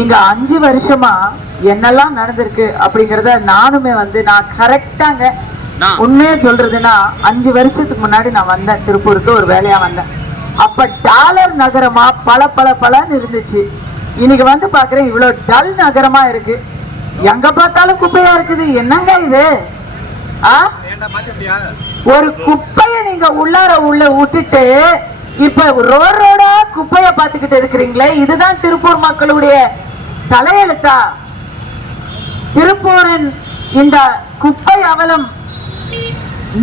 இங்க 5 வருஷமா என்னெல்லாம் நடந்திருக்கு அப்படிங்கறத நானுமே நான் கரெக்டாங்க உண்மையே சொல்றதுன்னா 5 வருஷத்துக்கு முன்னாடி நான் வந்தேன் திருப்பூருக்கு ஒரு வேலையா வந்தேன். அப்ப டாலர் நகரமா பல இருந்துச்சு. இன்னைக்கு பாக்குறேன் இவ்வளவு டல் நகரமா இருக்கு. எங்க பார்த்தாலும் குப்பையா இருக்குது. என்னங்க இது? ஒரு குப்பைய நீங்க உள்ள விட்டுட்டு இப்ப ரோடா குப்பைய பாத்துக்கிட்டு இருக்கிறீங்களே, இதுதான் திருப்பூர் மக்களுடைய தலையெழுத்தா? திருப்பூரின் இந்த குப்பை அவலம்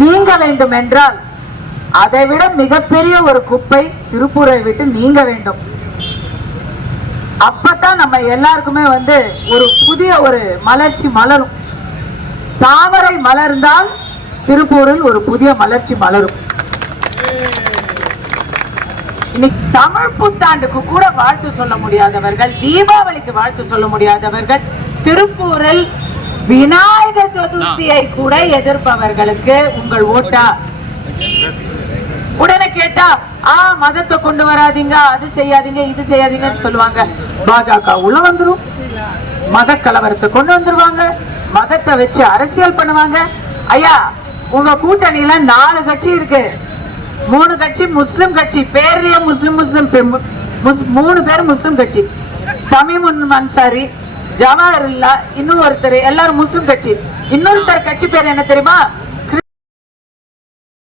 நீங்க வேண்டும் என்றால் அதை விட மிகப்பெரிய ஒரு குப்பை திருப்பூரை விட்டு நீங்க வேண்டும். அப்பதான் நம்ம எல்லாருக்குமே ஒரு புதிய ஒரு மலர்ச்சி மலரும். தாமரை மலர்ந்தால் திருப்பூரில் ஒரு புதிய மலர்ச்சி மலரும். இன்னைக்கு தமிழ் புத்தாண்டுக்கு கூட வாழ்த்து சொல்ல முடியாதவர்கள், தீபாவளிக்கு வாழ்த்து சொல்ல முடியாதவர்கள், திருப்பூரில் விநாயகர் சதுர்த்தியை கூட எதிர்ப்பவர்களுக்கு உங்கள் ஓட்டா? உடனே கேட்டா மதத்தை கொண்டு வராதீங்க, அது செய்யாதீங்க, இது செய்யாதீங்கன்னு சொல்லுவாங்க. பாஜக உள்ள வந்துரும், மத கலவரத்தை கொண்டு வந்துருவாங்க, மதத்தை வச்சு அரசியல் பண்ணுவாங்க. ஐயா, உங்க கூட்டணியில 4 கட்சி இருக்கு. 3 கட்சி முஸ்லிம் கட்சி, பேர்லயே முஸ்லிம் 3 பேர் முஸ்லிம் கட்சி. தமிமுன் அன்சாரி, ஜவஹர்லா, இன்னும் ஒருத்தர், எல்லாரும் முஸ்லிம் கட்சி. இன்னொருத்தர் கட்சி பேர் என்ன தெரியுமா?